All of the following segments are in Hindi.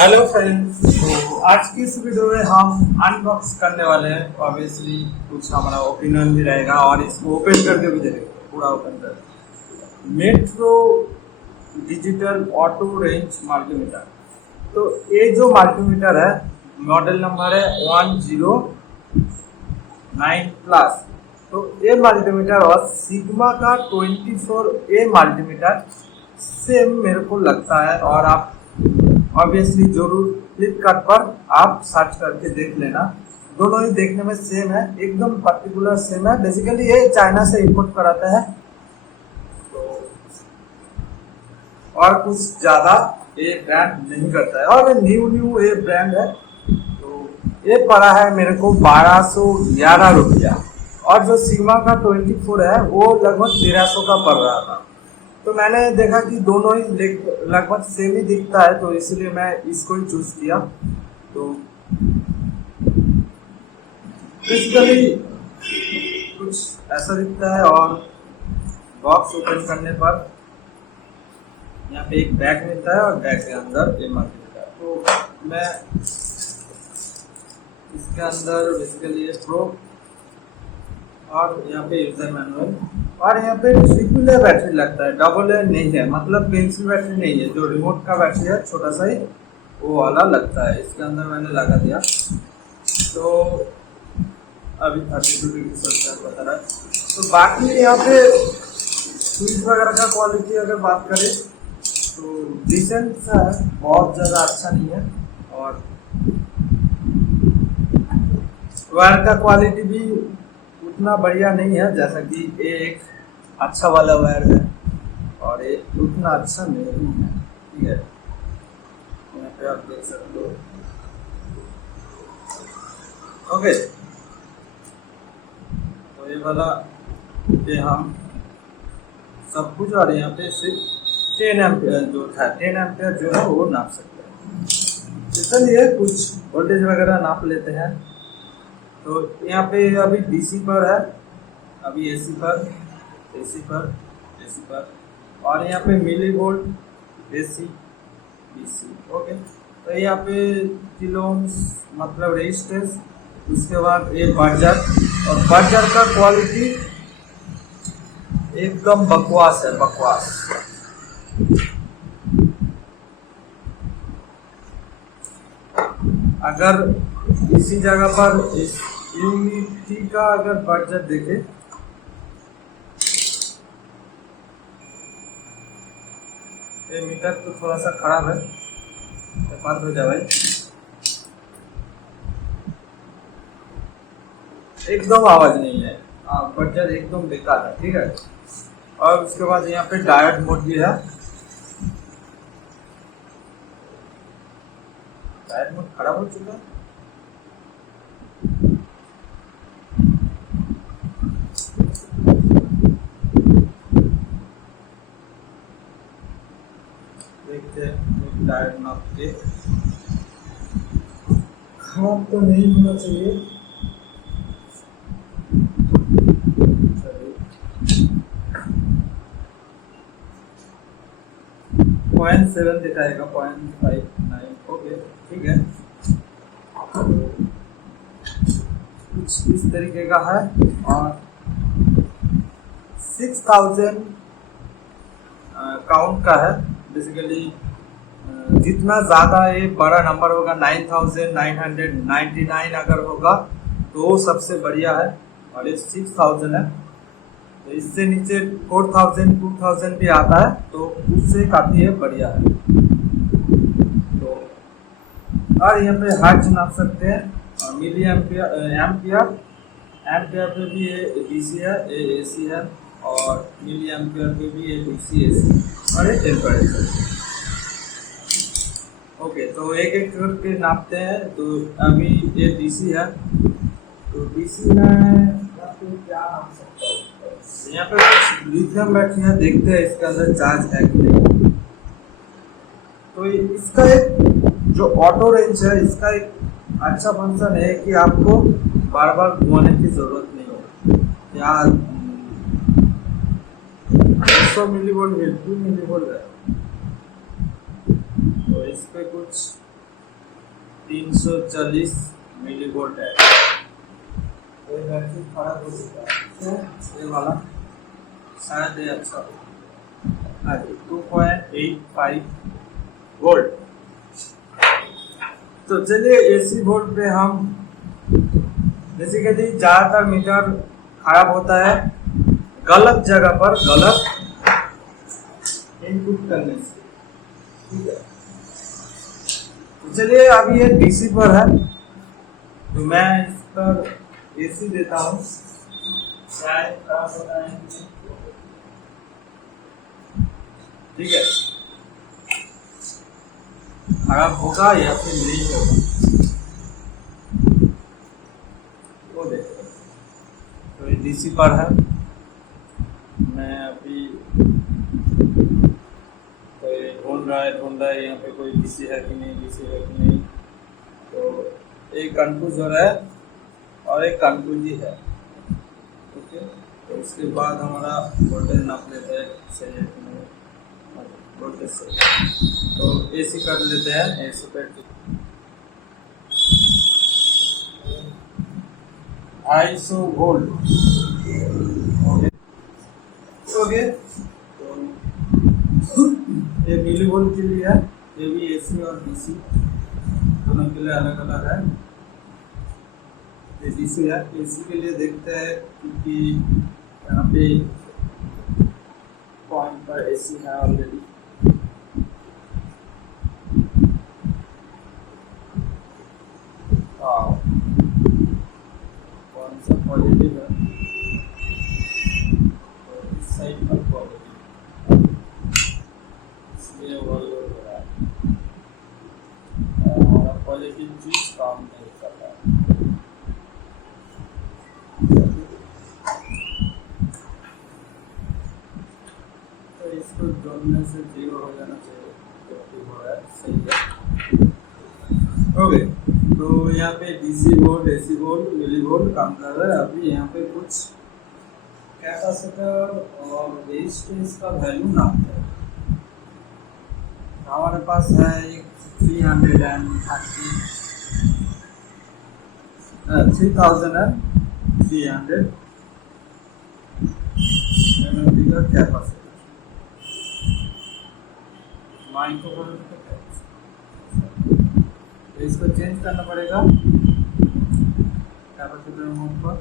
Hello friends. तो आज की इस वीडियो में हम अनबॉक्स करने वाले हैं। ऑब्वियसली कुछ हमारा ओपिनियन भी रहेगा और इसको ओपन करके भी देखेंगे, पूरा ओपन कर metro digital auto range multimeter. तो ये जो मल्टीमीटर है, मॉडल नंबर है 109+। तो ये मल्टीमीटर और सिग्मा का 24A मल्टीमीटर सेम मेरे को लगता है, और आप ऑब्वियसली जरूर फ्लिपकार्ट पर आप सर्च करके देख लेना। दोनों ही देखने में सेम है, एकदम पर्टिकुलर सेम है। बेसिकली ये चाइना से इंपोर्ट कराता है, तो और कुछ ज्यादा ये ब्रांड नहीं करता है, और न्यू ये ब्रांड है। तो ये पड़ा है मेरे को 1211 रुपया, और जो सिग्मा का 24 है वो लगभग 1300 का पड़ रहा था। तो मैंने देखा कि दोनों ही लगभग सेम ही दिखता है, तो इसलिए मैं इसको ही चूज किया। तो बेसिकली कुछ ऐसा दिखता है, और बॉक्स ओपन करने पर यहाँ पे एक बैग मिलता है, और बैग के अंदर ये मिलता है। तो मैं इसके अंदर बेसिकली ये प्रो, और यहाँ पे यूजर मैनुअल, और यहाँ पे ट्रिपल ए बैटरी लगता है, डबल ए नहीं है, मतलब पेंसिल बैटरी नहीं है। जो रिमोट का बैटरी है छोटा सा ही, वो वाला लगता है। इसके अंदर मैंने लगा दिया, तो अभी 32 डिग्री सेल्सियस बता रहा है। तो बाकी यहाँ पे स्विच वगैरह का क्वालिटी अगर बात करें तो डिसेंट सा है, बहुत ज़्यादा अच्छा नहीं है। और वायर का क्वालिटी भी उतना बढ़िया नहीं है, जैसा कि ये एक अच्छा वाला वायर है, और ये उतना अच्छा नहीं है। ठीक है, यहाँ पे आप देख सकते हो। ओके, तो ये वाला ये हम सब कुछ, और यहाँ पे सिर्फ 10 एम्पियर जो था, 10 एम्पियर जो है वो नाप सकते हैं। चलिए कुछ वोल्टेज वगैरह नाप लेते हैं। तो यहाँ पे अभी डीसी पर है, अभी एसी पर, और यहाँ पे milli volt AC DC. Okay, तो यहाँ पे किलो मतलब रेजिस्टेंस। उसके बाद ये बर्जर, और बर्जर का क्वालिटी एकदम बकवास है, बकवास। अगर इसी जगह पर इस यूनिटी का अगर बर्जर देखे, ये मीटर तो थोड़ा सा खराब है, तो बंद हो जाए भाई। एकदम आवाज नहीं है, बर्जर एकदम बेकार है। ठीक है, और उसके बाद यहाँ पे डायोड मोड भी है। डायोड मोड खराब हो चुका है। देखते हैं डायोड नाप के, खराब तो नहीं होना चाहिए। 0.7 दिखाएगा, 0.59। ओके, ठीक है, कुछ इस तरीके का है, और 6000 काउंट का है। बेसिकली जितना ज़्यादा ये बड़ा नंबर होगा, 9999 अगर होगा तो वो सबसे बढ़िया है, और ये 6000 है। तो इससे नीचे 4000 2000 भी आता है, तो उससे काफ़ी ये बढ़िया है। तो और यहाँ पे हर्ट्ज नाप सकते हैं, और मिली एम्पियर पे भी ये डीसी है, ये एसी है, और मिली एम्पियर पे भी ये डीसी एसी, और ये टेम्परेचर। ओके, तो एक एक करके नापते हैं। तो अभी ये डीसी है, तो डीसी में क्या नाप सकता हूँ। यहाँ पे कुछ लिथियम बैटरी है, देखते हैं इसके अंदर चार्ज है कि नहीं। तो इसका एक जो ऑटो रेंज है, इसका एक अच्छा फंक्शन है कि आपको बार बार घुमाने की जरूरत नहीं होगी। यहाँ 100 मिलीवोल्ट है, 2 मिलीवोल्ट है, तो इस पे कुछ 340 मिली वोल्ट है। तो ये बैटरी खराब हो चुका है, तो ये वाला शायद ये अच्छा हो। हाँ जी, 2.85 वोल्ट। तो चलिए एसी वोल्ट पे हम बेसिकली ज़्यादातर मीटर खराब होता है गलत जगह पर गलत इनपुट करने से, ठीक है। तो चलिए अभी ये डीसी पर है, तो मैं इस पर एसी देता हूँ, शायद खराब होता है, ठीक है। खराब होगा या फिर नहीं होगा वो देखो। तो ये डीसी पर है, मैं अभी ढूंढ रहा है यहाँ पे कोई डीसी है कि नहीं, डीसी है कि नहीं। तो एक कंफ्यूज हो रहा है और एक कंफ्यूज ही है, ओके। तो उसके बाद हमारा वोल्टेज नाप लेते हैं सही है कि नहीं, वोल्टेज सही। तो एसी कर लेते हैं, एसी पे 250 वोल्ट, ओके। तो ये मिली वोल्ट के लिए है, ये भी एसी और डीसी दोनों के लिए अलग अलग है। ये डीसी है, एसी के लिए देखते हैं क्योंकि यहाँ पे पॉइंट पर एसी है ऑलरेडी। कौन सा पॉजिटिव है, इस साइड पर पॉजिटिव, इसलिए वो लोड हो रहा है, हमारा पॉजिटिव चीज काम नहीं कर रहा है। तो इसको जोड़ने से 0 हो जाना चाहिए, जो कि हो रहा है, सही है, ओके। तो यहाँ पे DC volt, AC volt, milli volt काम कर रहा है। अभी यहाँ पे कुछ कैपेसिटर और रेजिस्टेंस का वैल्यू नापते हैं। हमारे पास है एक 3000 एमएमपी का कैपेसिटर, माइक्रोफोन का कैपेसिटर। तो इसको चेंज करना पड़ेगा कैपेसिटर मोड पर।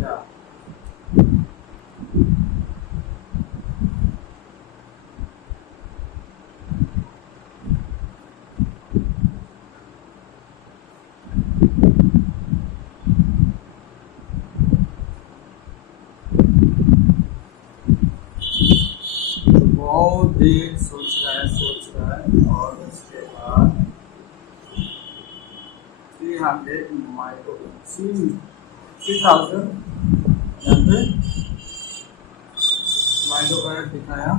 या बहुत देर सोच रहा है और उसके बाद 300 माइक्रोफोन 3000 यहाँ पे माइक्रोफैराड दिखाया,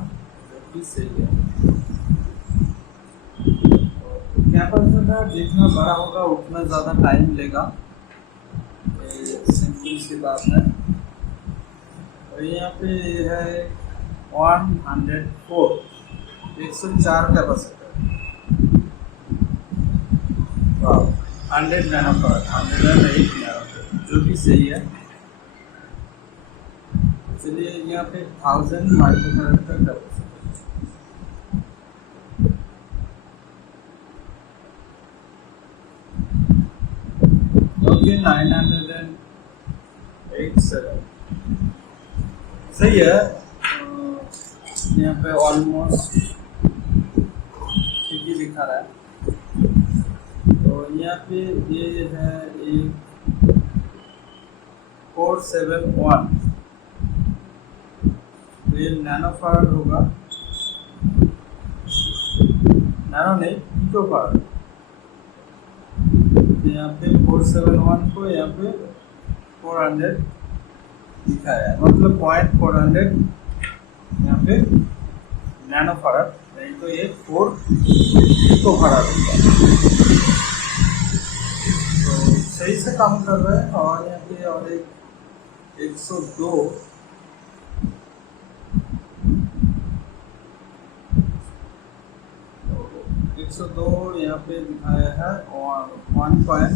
जो कि सही है। कैपेसिटर जितना बड़ा होगा उतना ज़्यादा टाइम लेगा, सिंपल सी बात है। और यहाँ पे है 104 कैपेसिटर, 100 नैनोफैराड, 108 नैनोफैराड, जो कि सही है। चलिए यहाँ पे 1000 माइक्रोफैराड का कैपेसिटर, ओके। 987 सही है। यहाँ पे ऑलमोस्ट ठीक ही दिखा रहा है। तो यहाँ पे ये है एक 471, तो ये नैनोफैराड होगा, नैनो नहीं पिकोफैराड। यहाँ पे 471 को यहाँ पे 400 दिखाया है, मतलब 0.400 यहाँ पे नैनोफैराड, नहीं तो ये 4 पिकोफैराड होगा। तो सही से काम कर रहा है। और यहाँ पे और एक 102 102 यहाँ पे दिखाया है और 1.05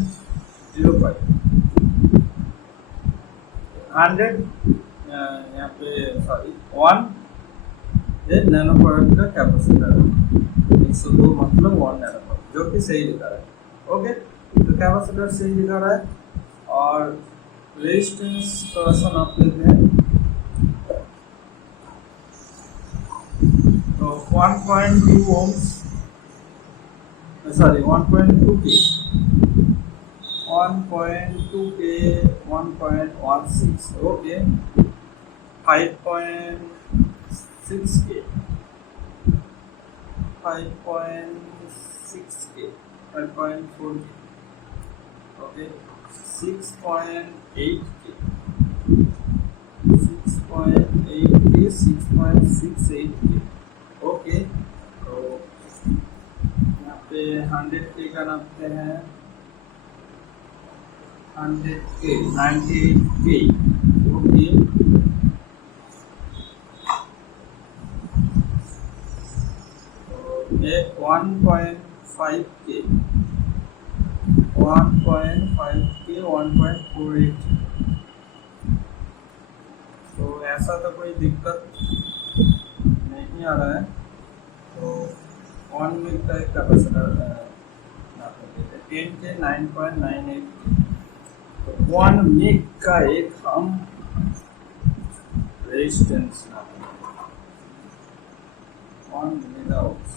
100 यहाँ पे सॉरी 1 ये नैनो फैराड का कैपेसिटर है। 102 मतलब 1 नैनो फैराड, जो कि सही लिखा है। ओके, तो कैपेसिटर सही लिखा रहा है और रेजिस्टेंस थोड़ा सा नाप लेते हैं। तो 1.2 ohms सॉरी 1.2 के 1.16 ओके 5.6 के 5.6 के 5.4 के ओके 6.8 के 6.8 के 6.68 के ओके। तो यहाँ पे 100 के का नापते हैं 100 के 98 के ओके। तो ये 1.5 के 1.5 के 1.48। तो ऐसा तो कोई दिक्कत नहीं आ रहा है। तो 1 मिल का एक कैपेसिटर 10 के 9.98। तो 1 मिल का एक हम रेजिस्टेंस नापेंगे 1 मेगा ओम्स।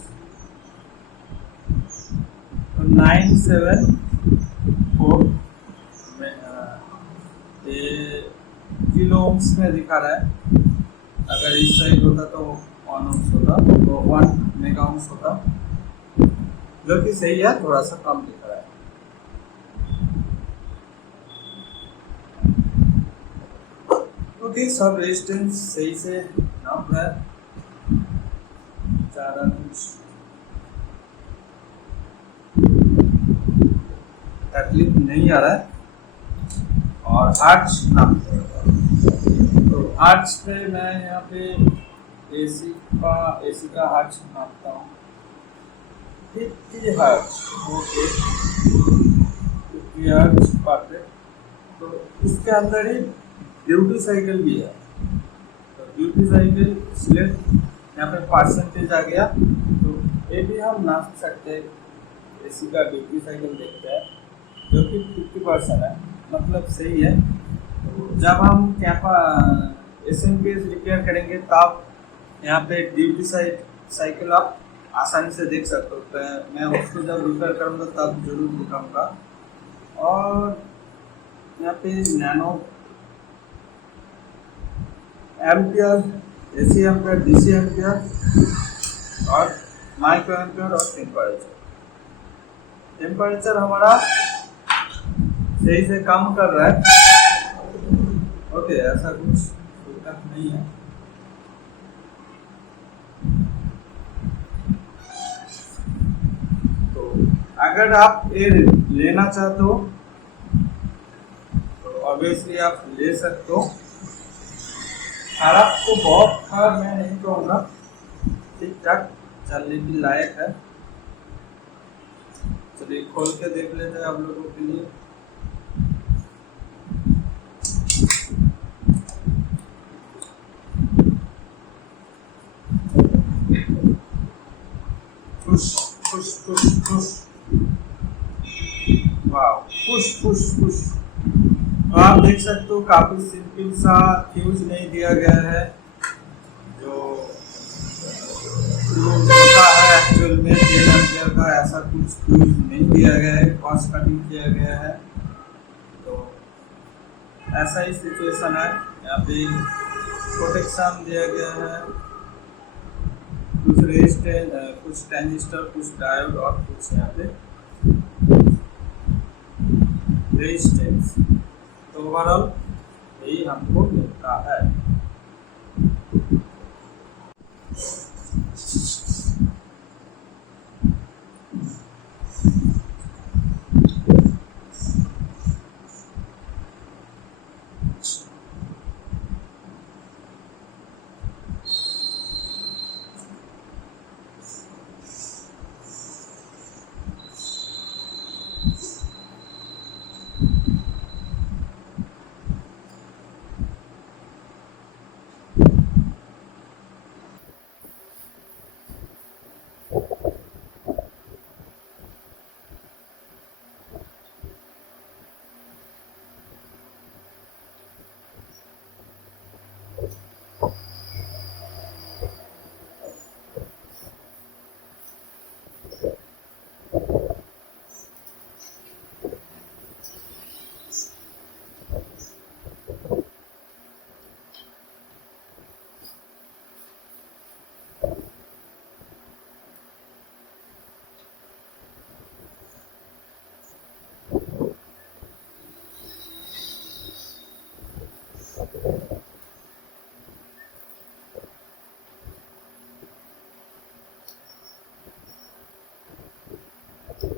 तो 974 ये किलो ओम्स में दिखा रहा है। अगर इस साइड होता तो 1 ओम्स होता, तो 1 मेगा ओम्स होता, जो कि सही है, थोड़ा सा कम दिख रहा है। ओके, सब रेजिस्टेंस सही से नाप रहा है, ज़्यादा कुछ तकलीफ नहीं आ रहा है। और आर्च नापते हैं। तो आर्च पे मैं यहाँ पे एसी का आर्च नापता हूँ 50 हर्ट्ज ओके 50 हर्ट्ज परफेक्ट। तो इसके अंदर ही ड्यूटी साइकिल भी है। तो ड्यूटी साइकिल सिलेक्ट यहाँ पे परसेंटेज आ गया, तो ये भी हम नाप सकते हैं। एसी का ड्यूटी साइकिल देखते हैं जो कि 50% है, मतलब सही है। तो जब हम SMPS रिपेयर करेंगे तब यहाँ पे ड्यूटी साइकिल आप आसानी से देख सकते हो। तो मैं उसको जब रिपेयर करूँगा तब जरूर दिखाऊंगा। और यहाँ पे nano ampere, AC ampere, DC ampere और माइक्रो एम्पियर और टेम्परेचर हमारा सही से काम कर रहा है। ओके, ऐसा कुछ दिक्कत नहीं है। तो अगर आप ये लेना चाहते हो तो ऑब्वियसली आप ले सकते हो। खराब तो बहुत खराब मैं नहीं कहूँगा, ठीक ठाक चलने की लायक है। चलिए खोल के देख लेते हैं आप लोगों के लिए। पुश पुश पुश पुश वाह पुश पुश पुश। तो आप देख सकते हो काफी सिंपल सा फ्यूज नहीं दिया गया है, जो होता है एक्चुअल में 10 एम्पियर का ऐसा कुछ फ्यूज नहीं दिया गया है, कॉस्ट कटिंग किया गया है। तो ऐसा ही सिचुएशन है। यहाँ पे प्रोटेक्शन दिया गया है, कुछ रेजिस्टेंस, कुछ ट्रांजिस्टर, कुछ डायोड और कुछ यहाँ पे रेजिस्टेंस। तो ओवरऑल यही हमको मिलता है। ओके,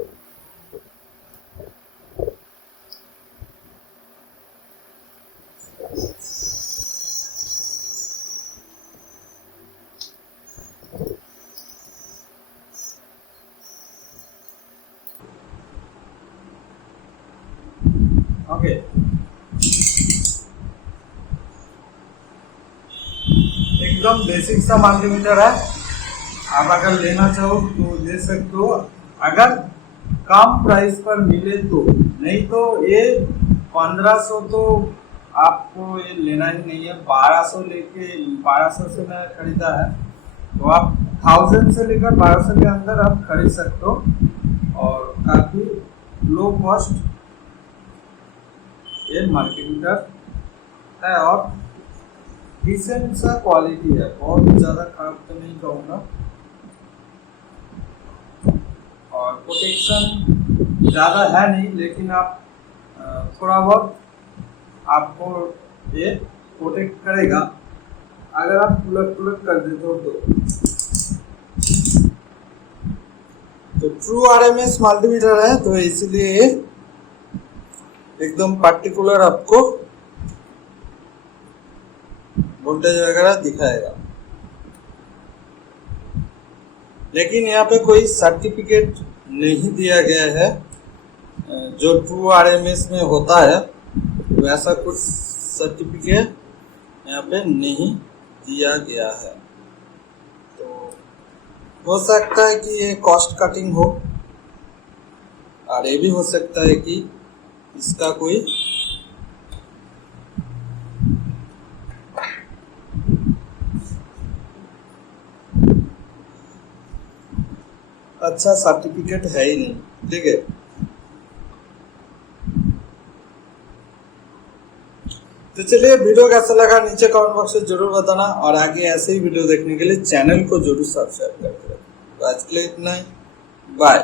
एकदम बेसिक सा मल्टीमीटर है। आप अगर लेना चाहो तो ले सकते हो, अगर कम प्राइस पर मिले तो। नहीं तो ये 1500 तो आपको ये लेना ही नहीं है। 1200 से मैं खरीदा है, तो आप 1000 से लेकर 1200 के अंदर आप खरीद सकते हो। और काफ़ी लो कॉस्ट ये मल्टीमीटर है और डिसेंट सा क्वालिटी है, बहुत ज़्यादा खराब तो नहीं कहूँगा। और प्रोटेक्शन ज़्यादा है नहीं, लेकिन आप थोड़ा बहुत आपको ये प्रोटेक्ट करेगा अगर आप उलट कर देते हो तो ट्रू आरएमएस मल्टीमीटर है, तो इसलिए एकदम पार्टिकुलर आपको वोल्टेज वगैरह दिखाएगा। लेकिन यहाँ पे कोई सर्टिफिकेट नहीं दिया गया है, जो ट्रू आरएमएस में होता है वैसा कुछ सर्टिफिकेट यहाँ पे नहीं दिया गया है। तो हो सकता है कि ये कॉस्ट कटिंग हो, और ये भी हो सकता है कि इसका कोई अच्छा सर्टिफिकेट है ही नहीं। ठीक है, तो चलिए, वीडियो कैसा लगा नीचे कमेंट बॉक्स में जरूर बताना, और आगे ऐसे ही वीडियो देखने के लिए चैनल को जरूर सब्सक्राइब करते रहो। तो आज के लिए इतना ही, बाय।